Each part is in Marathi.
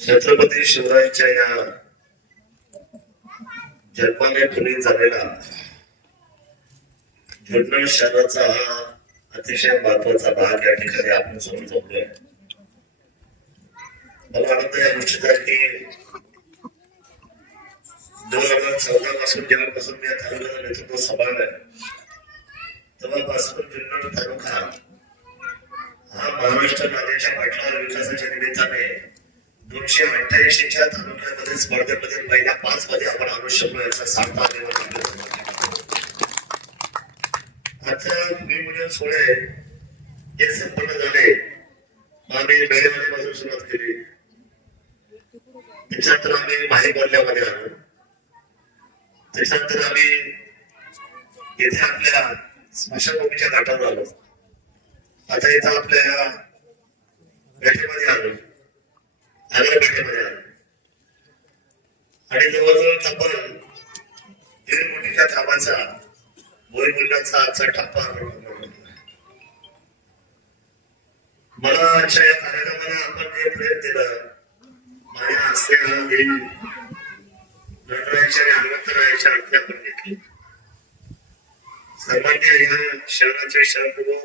छत्रपती शिवरायांच्या या जन्माने पुनीत झालेला जुन्नर शहराचा हा अतिशय महत्वाचा भाग या ठिकाणी आपण समोर जमलोय. मला आनंद या गोष्टीचा की 2014 पासून जेव्हापासून मी या तालुक्याचं नेतृत्व सांभाळलंय तेव्हापासून जुन्नर तालुका हा महाराष्ट्र राज्याच्या पाठलावर विकासाच्या निमित्ताने 288च्या तालुक्यामध्ये स्पर्धेमध्ये पहिल्या 5 मध्ये आपण आणू शकलो याचा सार्थ आता मी म्हणजे सोळे हे संपन्न झाले. आम्ही बेळगावपासून सुरुवात केली, त्याच्यानंतर आम्ही माहीबोर्ल्यामध्ये आलो, त्याच्यानंतर आम्ही येथे आपल्या स्मशानभूमीच्या घाटावर आलो, आता इथं आपल्या या पेठेमध्ये आलो, आग्रा पेठेमध्ये आलो आणि जवळजवळ तब्बल 1.5 कोटीच्या कामाचा भुईमुंडाचा आजचा टप्पा मला आजच्या या कार्यक्रमाला आपण जे प्रेम दिलं माझ्या हस्ते नटरायच्या आणि हनुमंतरायाच्या हस्ते आपण घेतली. सर्वांनी या शहराचे शहरप्रमुख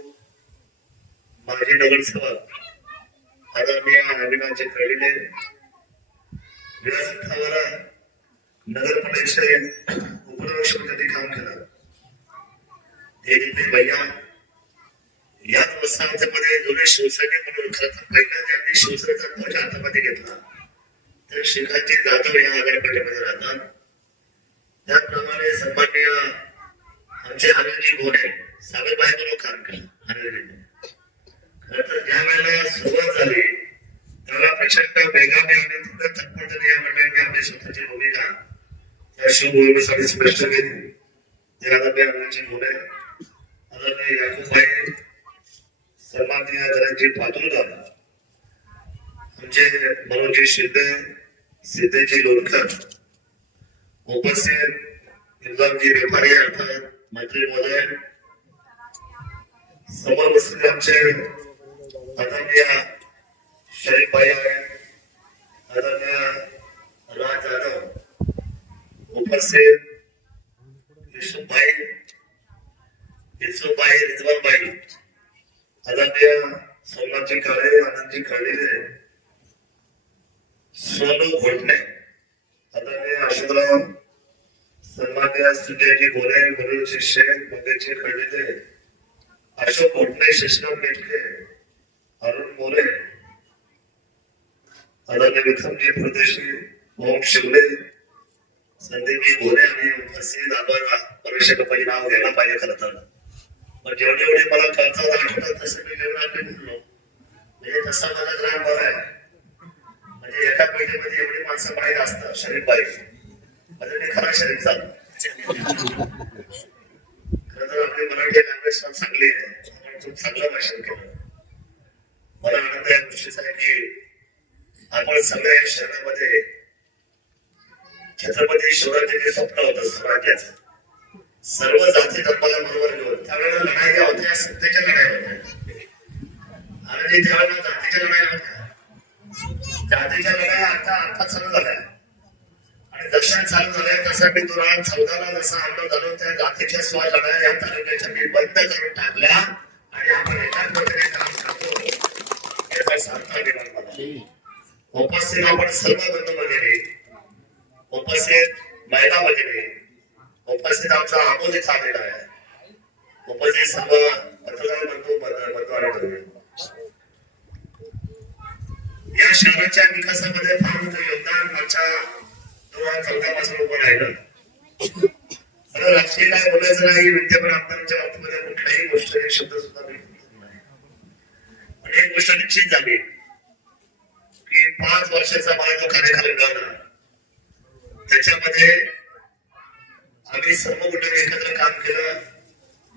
माजी नगरसेवक आदरणीय अविनाशजी खळीले व्यासपीठावर नगर परिषद उपप्रमुखपदी काम केलं. भैया या वसाहतीमध्ये जुने शिवसैनिक म्हणून खरं तर पहिल्या त्यांनी शिवसेनेचा ध्वज हातामध्ये घेतला तर श्रीकांतजी जाधव या आगारपेठेमध्ये राहतात. त्याप्रमाणे सन्माननीय आमचे अनिलजी घोडे सागरबाई म्हणून काम केलं. खरं तर ज्या वेळेला सुरुवात झाली त्याला प्रचंड वेगाने आणि थोड्या तत्परतेने या मंडळींनी आपली स्वतःची भूमिका या शिवभूमीसाठी स्पष्ट केली. ते आदरणीय अनिलजी घोडे, आदरणीय याकूबभाई, सन्माननीय धनंजय पातुरकर, आमचे मनोजी शिंदे, सिद्धेजी लोणकर, उपस्थित इंद्राजी व्यापारी अर्थात मंत्री महोदय, समोर बसलेले आमचे आदरणीय शरीफभाई आहेत, आदरणीय राज जाधव, उपस्थित विसुभाई, रिजवानबाई, आदरणीय सोमनाथजी काळे, आनंदजी काळे, सोनू घोटणे, आदरणीय अशोकराव, सन्माननीय सुजयजी गोरे, गुरुजी शेख, मंगेशजी खळीले, अशोक घोटणे, शशिकांत मेटके, अरुण मोरे, आदरणीय विक्रमजी परदेशी, ओम शिवले, संदीपजी गोरे आणि उपस्थित आपण परमेश्वर कंपनी नाव घ्यायला पाहिजे. खरं तर पण जेवढे एवढे मला कळतात आठवतात तसे मी जेवढं आपले बोललो म्हणजे तसा मला ग्राम बरा आहे. म्हणजे एका पेठेमध्ये एवढी माणसं बाहेर असतात शरीफ पाहिजे म्हणजे मी खरा शरीफ झालो. खरं तर आपली मराठी लँग्वेज चांगली आहे, आपण खूप चांगलं भाषण केलं. मला आनंद या गोष्टीचा आहे की आपण सगळ्या या शहरामध्ये छत्रपती शिवरायांचे जे स्वप्न होतं स्वराज्याचं सर्व जाती धर्माला बरोबर घेऊन त्यावेळेला लढाई होत्या, सत्तेच्या लढाई होत्या आणि त्यावेळेला जातीच्या लढाई होत्या. जातीच्या लढाई आता चालू झाल्या आणि जशा चालू झाल्या तसा मी 2014ला जसा आमदार झालो त्या जातीच्या स्व लढाई या तालुक्याच्या मी बंद करून टाकल्या आणि आपण एकाच पद्धतीने काम करतो याचा सार्थ निर्माण झाला. उपस्थित आपण सर्व बंधू वगैरे, उपस्थित महिला वगैरे, उपस्थित आमचा आमोद इथं आलेला आहे, उपस्थित सर्व पत्रकार बंधू या शहराच्या विकासामध्ये फार मोठं योगदान मागच्या 2014 पासून उभं राहिलं. मला राजकीय काय बोलायचं नाही, विद्यमान आमदारांच्या बाबतीमध्ये कुठल्याही गोष्ट एक शब्द सुद्धा नाही. पण एक गोष्ट निश्चित झाली की 5 वर्षाचा मला जो कार्यकाल मिळाला त्याच्यामध्ये आम्ही सर्व कुटुंब एकत्र काम केलं.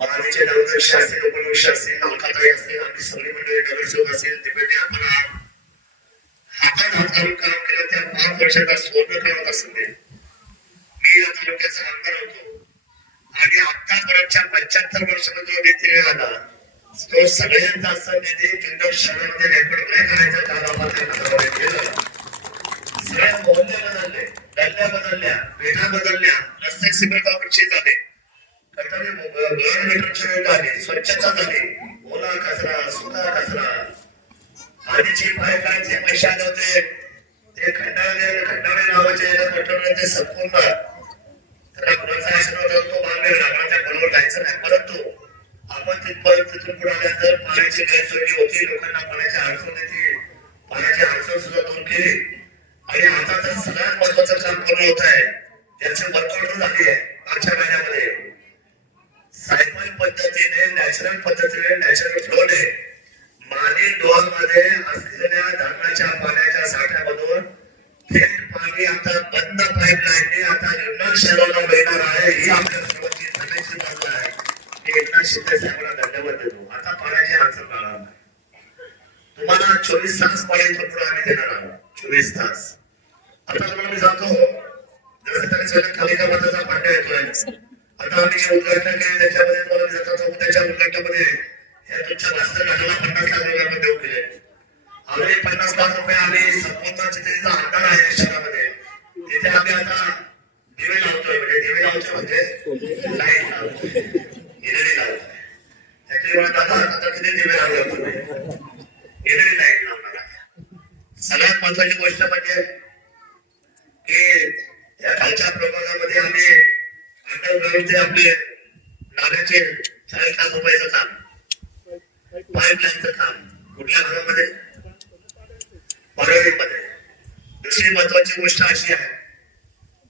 महाराष्ट्राचे नवदर्शी असतील, उपनगरशी असतील, अलकाताई असतील, आम्ही सगळी मंडळी नगरसेवक असतील, दिव्यांनी आपण हातात हात घालून काम केलं. त्या 5 वर्षाचा स्वर्ण काळात असेल मी या तालुक्याचा आमदार होतो आणि आतापर्यंतच्या 75 वर्षामध्ये जो निधी आला तो सगळ्यात जास्त निधी जुन्नर शहरामध्ये रेकॉर्ड ब्रेक करायचं काम आपण केलं. सगळे मोहल्ले बदलले, गल्ल्या बदलल्या, पेठा बदलल्या, रस्ते सिमेंट काँक्रीटचे झाले, गटारे गव्हर्नमेंटचे रोड आले, स्वच्छता झाली, ओला कचरा, सुका कचरा, आधीची पाईपलाईनचे पैसे आले होते ते खंडाळे नावाचे गटर ते संपूर्ण त्याला कुणाचा आश्रय होता तो बांधलेला लागला, त्या बरोबर जायचं नाही. परंतु आपण तिथून पुढे आल्यानंतर पाण्याची गैरसोय होती, लोकांना पाण्याची अडचण होती, पाण्याची अडचण सुद्धा दूर केली. आणि आता तर सगळ्यात महत्वाचं काम पूर्ण होत आहे, त्याची वर्कआउट झाली आहे. मागच्या महिन्यामध्ये सायकल पद्धतीने नॅचरल पद्धतीने नॅचरल फ्लोने माने डोहामध्ये असलेल्या धरणाच्या पाण्याच्या साठ्यामधून थेट पाणी आता बंद पाईपलाईनने आता जुन्नर शहराला मिळणार आहे. ही आपल्या सर्वांची सगळ्याची बाजू आहे. मी एकनाथ शिंदे साहेबांना धन्यवाद देतो. आता पाण्याची अडचण राहणार नाही. तुम्हाला 24 तास पाणी इथून पुढे आम्ही देणार आहोत. 24 तास. आता तुम्हाला मी सांगतो, जसं तरी सगळ्या खालिका माताचा पांड्या येतोय. आता आम्ही जे उद्घाटन केले त्याच्यामध्ये तुम्हाला मी सांगतो, त्याच्या उद्घाटनामध्ये या तुमच्या वास्तव घाटाला 50 लाख रुपये आपण देऊ केले. आम्ही 50 लाख रुपये आम्ही संपूर्ण जिथे अंधार आहे शहरामध्ये तिथे आम्ही आता दिवे लावतोय. म्हणजे दिवे लावतोय म्हणजे लाईट लावतोय, एलईडी लावतोय. त्याच्यामुळे दादा आता किती दिवे लावले आपण एलईडी लाईट लावणार आहे. सगळ्यात महत्वाची गोष्ट म्हणजे की या खालच्या प्रभागामध्ये आम्ही अंडरग्राऊंडचे आपले नाल्याचे 40 लाख रुपयाचं काम, पाईपलाईनचं काम कुठल्या भागामध्ये परळीमध्ये. दुसरी महत्वाची गोष्ट अशी आहे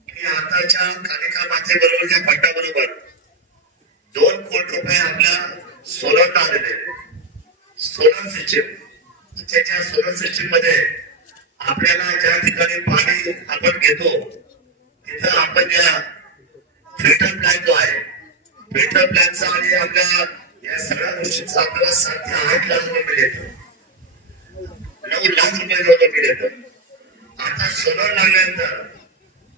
की आताच्या कालिका मातेबरोबर या फंडाबरोबर 2 कोटी रुपये आपल्या सोलरला आलेले. सोलर सिस्टीम, त्याच्या सोलर सिस्टीम मध्ये आपल्याला ज्या ठिकाणी पाणी आपण घेतो तिथं आपण ज्या फिल्टर प्लॅन जो आहे, फिल्टर प्लॅनचा आणि आपल्या या सगळ्या गोष्टींचा आपल्याला 7 ते 8 लाख रुपये मिळेल. 9 लाख रुपये जवळ मिळेल. आता सोलर लागल्यानंतर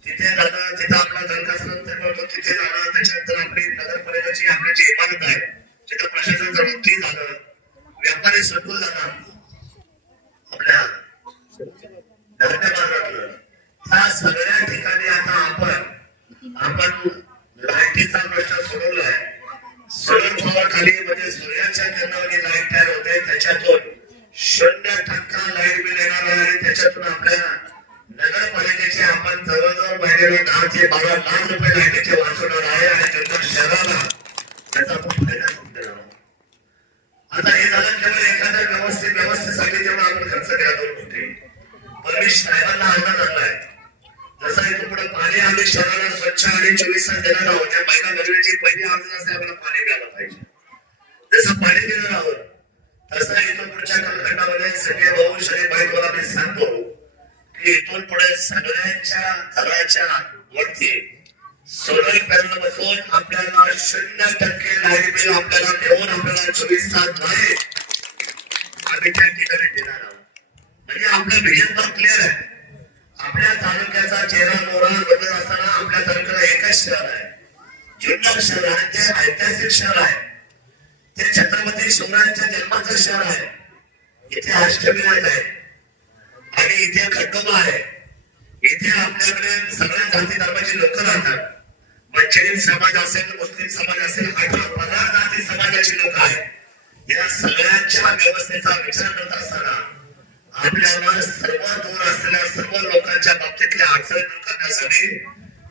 तिथे जाणं, तिथं आपला दरखास्त करतो, तिथे जाणं, त्याच्यानंतर आपली नगरपालिकेची आपली जी इमारत आहे तिथं प्रशासन जवळ ती जाणं, व्यापारी सटून जाणं आपल्या धरण्या बाजारातलं, ह्या सगळ्या ठिकाणी आता आपण लाईटीचा प्रश्न सोडवलाय. सोलर पॉवर खाली म्हणजे सूर्याच्या किरणावरती लाईट तयार होते, त्याच्यातून 0% लाईट बिल येणार आहे. आणि त्याच्यातून आपल्या नगरपालिकेचे आपण जवळजवळ महिन्याला 10 ते 12 लाख रुपये लाईटीचे वाचवणार आहे. आणि जुन्नर शहराला त्याचा आपण फायदा देणार आहोत. आता हे झालं केवळ एखाद्या व्यवस्थेसाठी जेव्हा आपण खर्च केला 2 कोटी, पण मी साहेबांना अंदाज आणलाय जसं इथून पुढे पाणी आम्ही शहराला स्वच्छ आणि 24 तास देणार आहोत. त्या महिला भगिनीची पहिली आर्ज असते आपल्याला पाणी मिळालं पाहिजे. जसं पाणी देणार आहोत तसं इथून पुढच्या कालखंडामध्ये सगळे भाऊ शरीर बाईकवाला मी सांगतो की इथून पुढे सगळ्यांच्या घराच्या वरती सोलर पॅनल बसवून आपल्याला 0% लाईट बिल आपल्याला देऊन आपल्याला 24 तास नाही आम्ही त्या ठिकाणी देणार आहोत. म्हणजे आपलं विजन पण क्लिअर आहे. आपल्या तालुक्याचा चेहरा मोहरा बदलत असताना आपल्या तालुक्याला एकच शहर आहे, जुन्नर शहर. आणि ते ऐतिहासिक शहर आहे, ते छत्रपती शिवरायांच्या जन्माचं शहर आहे. इथे अष्टविनायक आहे आणि इथे खंडोबा आहे. इथे आपल्याकडे सगळ्या जाती धर्माची लोक राहतात. मंचरीन समाज असेल, मुस्लिम समाज असेल, 18-15 जाती समाजाची लोक आहेत. या सगळ्यांच्या व्यवस्थेचा विचार करत असताना आपल्याला सर्व दूर असलेल्या सर्व लोकांच्या बाबतीतल्या अडचणी दूर करण्यासाठी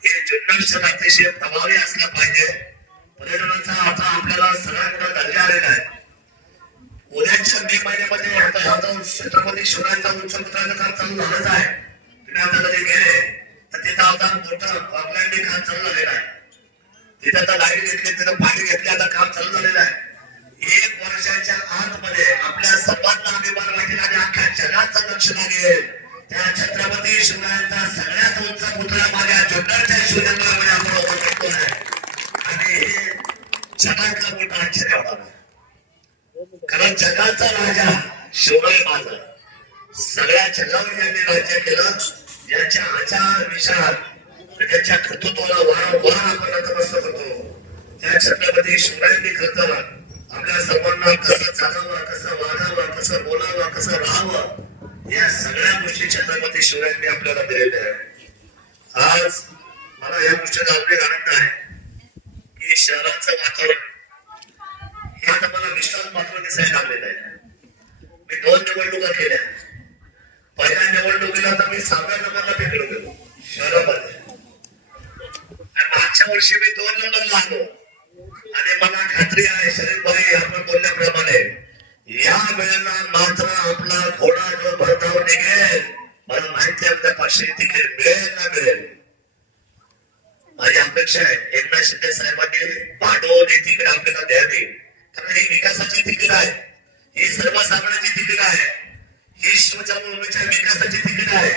हे जुन्नर शहर अतिशय प्रभावी असलं पाहिजे. पर्यटनाचा आता आपल्याला सगळ्यात मोठा दर्जा आलेला आहे. उद्याच्या मे महिन्यामध्ये आता छत्रपती शिवरायांचा उंचपुतळ्याचं काम चालू झालंच आहे. तुम्ही आता कधी गेले तर तिथं आता मोठं पाईपलाईन काम चालू झालेलं आहे. तिथे आता लाईट घेतली, तिथं पाणी घेतले, आता काम चालू झालेलं आहे. 1 वर्षाच्या आतमध्ये आपल्या सर्वांना अभिमान वाटेल आणि अख्ख्या जगाचं लक्ष लागेल त्या छत्रपती शिवरायांचा सगळ्यात उंच पुतळा माझ्या जुन्नरच्या शिवजन्मामध्ये आपण उभा करतोय. आणि हे जगातला मोठा आश्चर्य होणार. कारण जगाचा राजा शिवराय माझा सगळ्या जगावर यांनी राज्य केलं. ज्याच्या आचार विचार त्याच्या कर्तृत्वाला वारंवार आपण नतमस्तक करतो. त्या छत्रपती शिवरायांनी खरं आपल्या सर्वांना कसं चालावं, कसं वागावं, कसं बोलावं, कसं राहावं या सगळ्या गोष्टी छत्रपती शिवरायांनी आपल्याला दिलेल्या आहेत. आज मला या गोष्टीचा अनेक आनंद आहे की शहराचं वातावरण हे आता मला विश्वास मात्र दिसायला लागलेलं आहे. मी 2 निवडणुका केल्या. पहिल्या निवडणुकीला तर मी 7व्या नंबरला भेटलो गेलो शहरामध्ये, आणि मागच्या वर्षी मी 2 नंबरला आलो. आणि मला खात्री आहे शरीफ भाई आपण बोलल्याप्रमाणे या वेळेला मात्र आपला घोडा जो भरधाव निघेल. मला माहिती आहे आपल्या पाचशे तिकीट मिळेल ना मिळेल. माझी अपेक्षा आहे एकनाथ शिंदे साहेबांनी भांडवल ही तिकीट आपल्याला द्यावी, कारण ही विकासाची तिकीट आहे, ही सर्वसामान्यांची तिकीट आहे, ही शिवजन्मभूमीच्या विकासाची तिकीट आहे,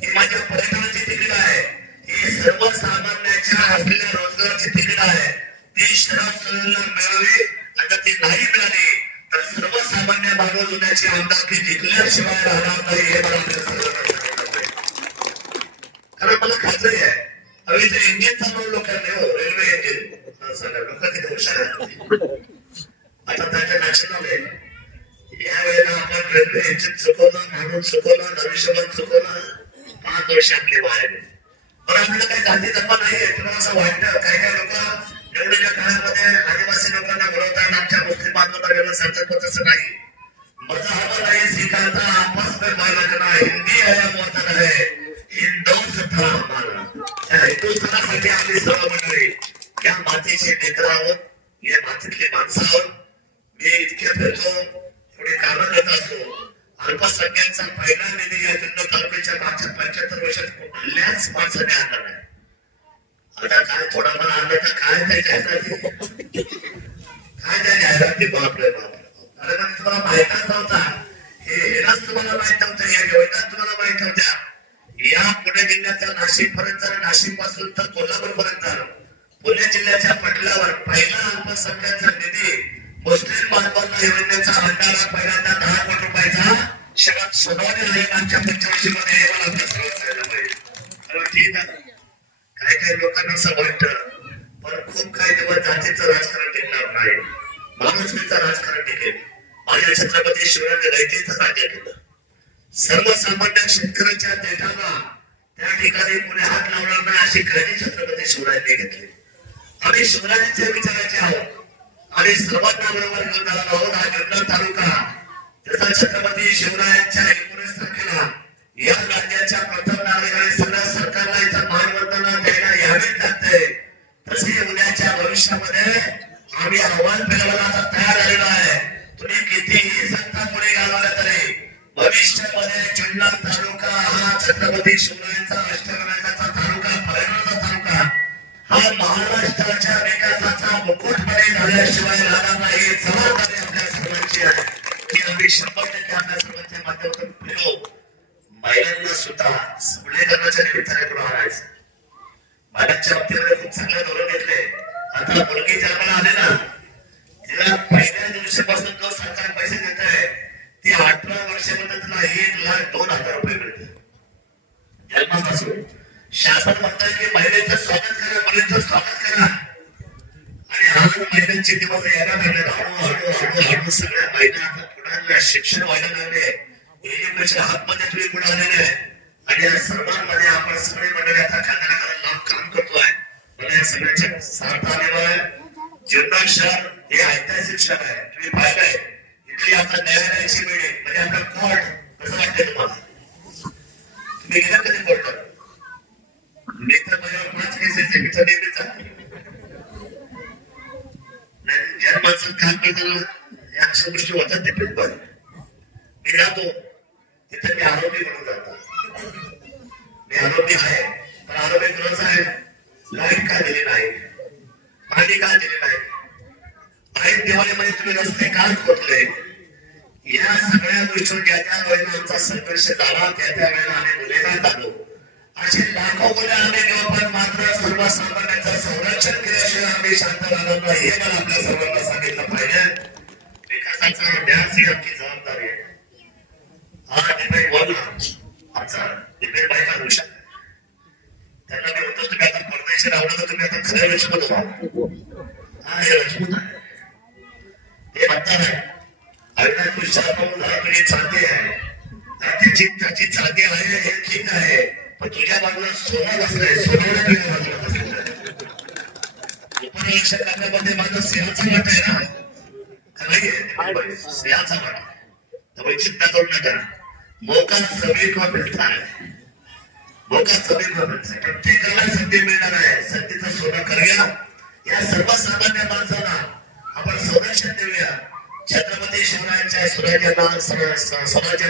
ही माझ्या पर्यटनाची तिकीट आहे, ही सर्वसामान्यांच्या असलेल्या रोजगाराची तिकीट आहे. ती शरद सोरेंना मिळावी. आता ती नाही मिळाली तर सर्वसामान्य मागासवर्गाची आमदारकी जिंकल्याशिवाय राहणार नाही हे मला कारण मला खात्री आहे. हवे ते इंजिन चालवून लोकांनी हो रेल्वे इंजिन सगळ्या लोक तिथे हुशार आहेत. आता त्याच्या नॅशनल आहे या वेळेला आपण रेल्वे इंजिन चुकवलं, म्हणून चुकवलं, नवीशमान चुकवलं, 5 वर्ष आपली वाया. पण आपल्याला काही गांधी धर्म नाहीये. तुम्हाला असं वाटतं काही काही लोक निवडणुकीच्या काळामध्ये आदिवासी लोकांना बोलवतात, आमच्या मुस्लिम बांधवांना वेगळं सांगतात, पण तसं नाही. मजहब नाही सिखाता आपस में बालकना, हिंदी है वतन है हिंदुस्तान था हमारा. त्या हिंदुस्थानासाठी आम्ही सर्व मंडळी या मातीचे लेकरं आहोत, या मातीतली माणसं आहोत. मी इतके फिरतो, एवढी कामं करत असतो. अल्पसंख्यांचा पहिला निधी या जुन्नर तालुक्याच्या मागच्या 75 वर्षात कुठल्याच माणसाने आणला नाही. आता काय थोडाफार आणलं तर काय त्या जाहिराती, काय त्या जाहिराती, बापरे बाप. अरे पण तुम्हाला माहितच नव्हता, हेच तुम्हाला माहित नव्हतं, या योजना तुम्हाला माहित नव्हत्या. या पुणे जिल्ह्याच्या नाशिक पर्यंत, नाशिक पासून तर कोल्हापूर पर्यंत पुणे जिल्ह्याच्या पटलावर पहिला अल्पसंख्यांचा निधी मुस्लिम बांधवांना योजनेचा भंडारा पहिल्यांदा 10 कोटी रुपयाचा शरद सोनवणे साहेबांच्या 85 मध्ये हे मला आपल्या सर्वांना पाहिजे. ठीक आहे, काही काही लोकांना असं वाटतं, पण खूप काही दिवस जातीचं राजकारण टिकणार नाही, माणुसकीचं राजकारण टिकेल. माझ्या छत्रपती शिवरायांनी रयतेचं राज्य केलं. सर्वसामान्य शेतकऱ्यांच्या देठाला त्या ठिकाणी पुणे हात लावणार नाही अशी काळजी छत्रपती शिवरायांनी घेतली. आम्ही शिवरायांच्या विचाराचे आहोत आणि सर्वांना बरोबर घेऊन जाणार आहोत. हा जुन्नर तालुका जसा छत्रपती शिवरायांच्या 19 तारखेला या राज्याच्या प्रथम नागरिकांनी सगळ्या सरकारला इथं मानवंदना द्यायला यावीच लागते, तसे उद्याच्या भविष्यामध्ये आम्ही आव्हान पेलवायला आता तयार झालेलो आहे. तुम्ही कितीही सत्ता पुढे घालवला तरी भविष्यामध्ये जुन्नर तालुका हा छत्रपती शिवरायांचा अष्टविनायकाचा तालुका, पर्यटनाचा तालुका हा महाराष्ट्राच्या विकासाचा मुकुटपणे झाल्याशिवाय राहणार नाही. ही जबाबदारी आपल्या सर्वांची आहे की आम्ही 100% आपल्या सर्वांच्या माध्यमातून फिरो. महिलांना सुद्धा सबलीकरणाच्या निमित्ताने पुढे आणायचं. महिलांच्या बाबतीमध्ये खूप चांगलं धोरण घेतले. आता मुलगी जन्माला आले ना, तिला पहिल्या दिवशीपासून जो सरकार पैसे देत आहे ती 18 वर्षामध्ये तिला 1,02,000 रुपये मिळते जन्मापासून. शासन म्हणतंय की महिलेचं स्वागत करा, मुलींचं स्वागत करा. आणि आज महिलांचे दिवस यायला लागले. हळूहळू सगळ्या महिला आता पुढे शिक्षण व्हायला लागले, एज्युकेशन हातमध्ये तुम्ही पुढे आलेले आहे. आणि या सर्वांमध्ये आपण सगळे मंडळी आता खांद्याला काम करतोय. मला या सगळ्याच्या सार्थ आलेला आहे. जुन्नर शहर हे ऐतिहासिक शहर आहे. तुम्ही पाहिलंय इथली आता न्यायालयाची वेळ आहे, म्हणजे आपलं कोर्ट कसं वाटतंय तुम्हाला? तुम्ही गेला कधी कोर्टात? मी तर माझ्यावर 5 केसेस आहे, मी तर नेहमीच आहे. जन्माचं काम करताना या अशा गोष्टी होतात. ते पण मी जातो तिथे मी आरोपी म्हणून जातो. मी आरोपी आहे, पण आरोपी कोणाचा आहे? लाईट का दिली नाही, पाणी का दिली नाही, लाईट दिवाळीमध्ये तुम्ही रस्ते का खोदले, या सगळ्या गोष्टी ज्या त्या वेळेला आमचा संघर्ष झाला, त्या त्या वेळेला आम्ही गुन्हेगार झालो. असे लाखो गुन्हे आम्ही घेऊ, पण मात्र सर्वसामान्यांचं संरक्षण केल्याशिवाय आम्ही शांत राहणार नाही हे मला आपल्या सर्वांना सांगितलं पाहिजे. विकासाचा ध्यास ही आमची जबाबदारी आहे. हा डिबेट बोलला आमचा डिबेट बायका हुशार, त्यांना मी होतो तुम्ही आता परदेशी राहणार तर तुम्ही आता खऱ्या लक्ष्मण व्हा. हा हे लक्ष्मण आहे हे म्हणतात आहे. अविनाश हुशार म्हणून लहानपणी चालते आहे. त्याची चांदी आहे हे ठीक आहे, पण तुझ्या बाजूला सोनं बसलंय, सोन्याला तुझ्या बाजूला बसलेलं उपनिरीक्षक करण्यामध्ये माझा सिंहाचा वाट आहे ना, का नाहीये? सिंहाचा वाट. त्यामुळे चिंता करू नका. मौका सभी को मिळता है, मौका सभी को मिळता है. प्रत्येकाला संधी मिळणार आहे. संधीचं सोनं करूया. या सर्वसामान्य माणसाला आपण संरक्षण देऊया. छत्रपती शिवरायांच्या स्वराज्याला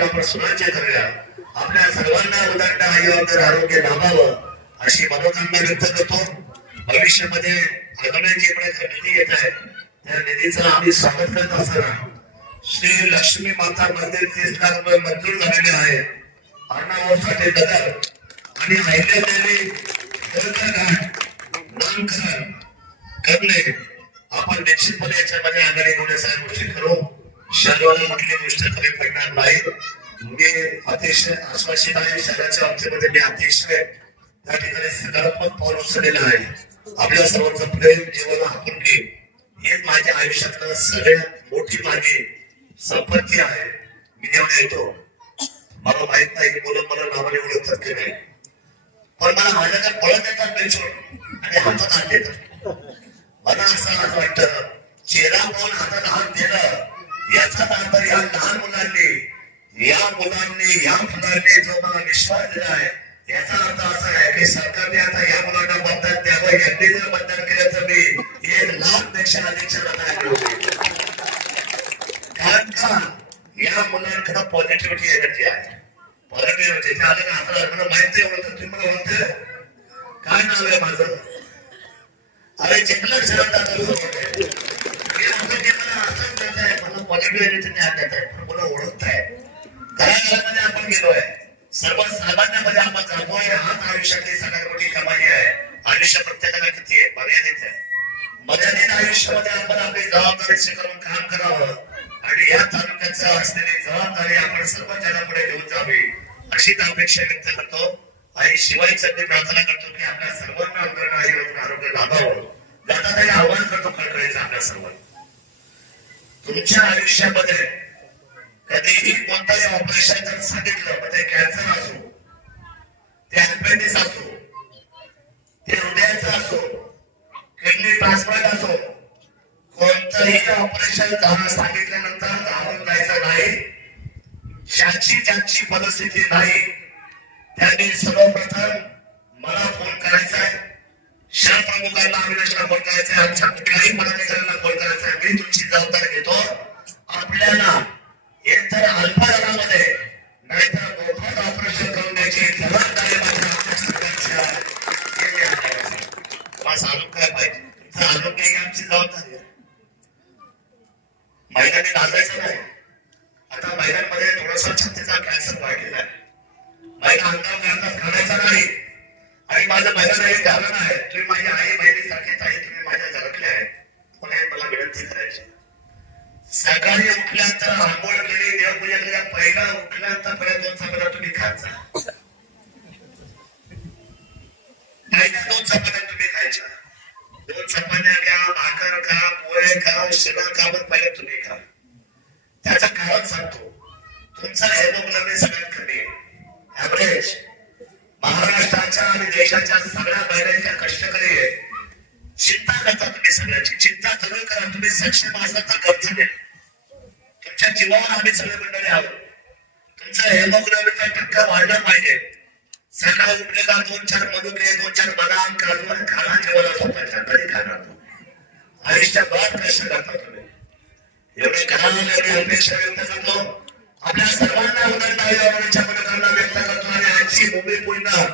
आपण सुराज्य करूया. आपल्या सर्वांना उदंड आयुष्य आरोग्य लाभावं अशी मनोकामना व्यक्त करतो. भविष्यामध्ये आगमनाची निधी येत आहे, त्या निधीचं आम्ही स्वागत करत असताना श्री लक्ष्मी माता मंदिर 30 लाख रुपये मंजूर झालेले आहे. अण्णाभाऊसाठी नगर आणि अहिल्यादेवी नामकरण करणे आपण निश्चितपणे याच्यामध्ये आघाडी घेऊन सगळ्या गोष्टी करू. शहराला कुठली गोष्ट कमी पडणार नाही. मी अतिशय आश्वासित आहे. शहराच्या बाबतीमध्ये मी अतिशय त्या ठिकाणी सकारात्मक पाऊल उचललेलं आहे. आपल्या सर्वांचं प्रेम जीवन आपुलकी हेच माझ्या आयुष्यातलं सगळ्यात मोठी माझी संपत्ती आहे. मी जेव्हा येतो मला माहित नाही की मुलं मला नावाने ओळखतात की नाही, पण मला माझ्याकडे पळत येतात बेचून आणि हातात हात देतात. मला असं वाटतं चेहरा पाहून हातात हात दिलं याचा अर्थ या लहान मुलांनी या मुलांनी जो मला विश्वास दिला आहे याचा अर्थ असा आहे की सरकारने आता या मुलांना मतदान द्यावं. यांनी जर मतदान केलं तर मी 1 लाखपेक्षा अधिकच्या मताने निवडून. कारण का या मुलांकडे पॉझिटिव्हिटी एनर्जी आहे. पॉझिटिव्ह एनर्जी ते आलं ना आता मला माहित नाही ओळखत. तुम्ही मला ओळखते काय नाव आहे माझं? अरे जिंकलं शरद मला असंच करत आहे. मला पॉझिटिव्ह एनर्जीने हात देत आहे, पण मला ओळखत आहे. घराघरामध्ये आपण गेलोय, सर्वसामान्यामध्ये आपण जातोय. हाच आयुष्यातली सगळ्यात मोठी कमाई आहे. आयुष्य प्रत्येकाला किती आहे? मर्यादित आहे. मर्यादित आयुष्यामध्ये आपण आपली जबाबदारी स्वीकारून काम करावं आणि या तालुक्याचं असलेली जबाबदारी आपण सर्व जगापुढे घेऊन जावी अशी अपेक्षा व्यक्त करतो. आणि शिवाय मी प्रार्थना करतो की आपल्या सर्वांना उदंड आरोग्य लाभावं. दादाताई आव्हान करतो कळकळीचं आपल्या सर्वांना. तुमच्या आयुष्यामध्ये कधीही कोणताही ऑपरेशन जर सांगितलं, मग ते कॅन्सर असो, ते अपेंडिक्स असो, ते हृदयाचं असो, किडनी ट्रान्सप्लांट असो, कोणतंही ऑपरेशन सांगितल्यानंतर घाबरून जायचं नाही. ज्याची परिस्थिती नाही त्यांनी सर्वप्रथम मला फोन करायचा आहे. शहर प्रमुखांना अविनाशला फोन करायचा आहे. आमच्या कुठल्याही पदाधिकाऱ्यांना फोन करायचा आहे. मी तुमची जबाबदारी घेतो. आपल्याला एकतर अल्पदरामध्ये नाहीतर मोफत ऑपरेशन करून द्यायची जबाबदारी मात्र आपल्या सरकारची आहे. बस आरोग्य पाहिजे. तुमचं आरोग्य ही आमची जबाबदारी आहे. महिलांनी लाजायचं नाही. आता महिलांमध्ये थोडासा छातीचा कॅन्सर वाढलेला आहे. महिला अंगावर घालतात, घालायचा नाही. आणि माझं महिलांना एक कारण आहे, तुम्ही माझी आई बहिणीसारखीच आहे, तुम्ही माझ्या घरातले आहे. मला विनंती करायची, सकाळी उठल्यानंतर आंघोळ केली, देवपूजा केल्या, पहिला उठल्यानंतर पहिल्या 2 चपात्या तुम्ही खायचा. पहिल्या 2 चपात्या तुम्ही खायच्या. 2 चपात्या घ्या, भाकर खा, पोहे खा, शिरा खा, पण पहिल्या तुम्ही खा. त्याचं कारण सांगतो. तुमचा हेमोग्लोबिन सगळ्यात कमी आहे. ऍव्हरेज महाराष्ट्राच्या आणि देशाच्या सगळ्या महिलांच्या कष्टकरी आहे. चिंता करता तुम्ही सगळ्याची. चिंता कमी करा. तुम्ही सक्षम असाल तर खर्च द्या. तुमच्या जीवावर आम्ही सगळे मंडळी आहोत. तुमचं हेमोग्लोबिनचा टक्का वाढला पाहिजे. सकाळी उठले का 2-4 मनुके, 2-4 बदाम, काजू खाना जेवण स्वतःच्या कधी खाणार. आयुष्यभर कष्ट करता तुम्ही. एवढे घराला एवढी अपेक्षा व्यक्त करतो. आपल्या सर्वांना उदंड आयुष्याच्या मनोकामना व्यक्त करतो. आणि आजची मुंबई पुन्हा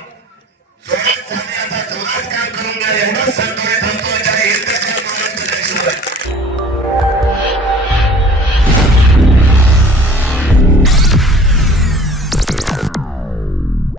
जोरात झाली. आता जोरात काम करून घ्या एवढंच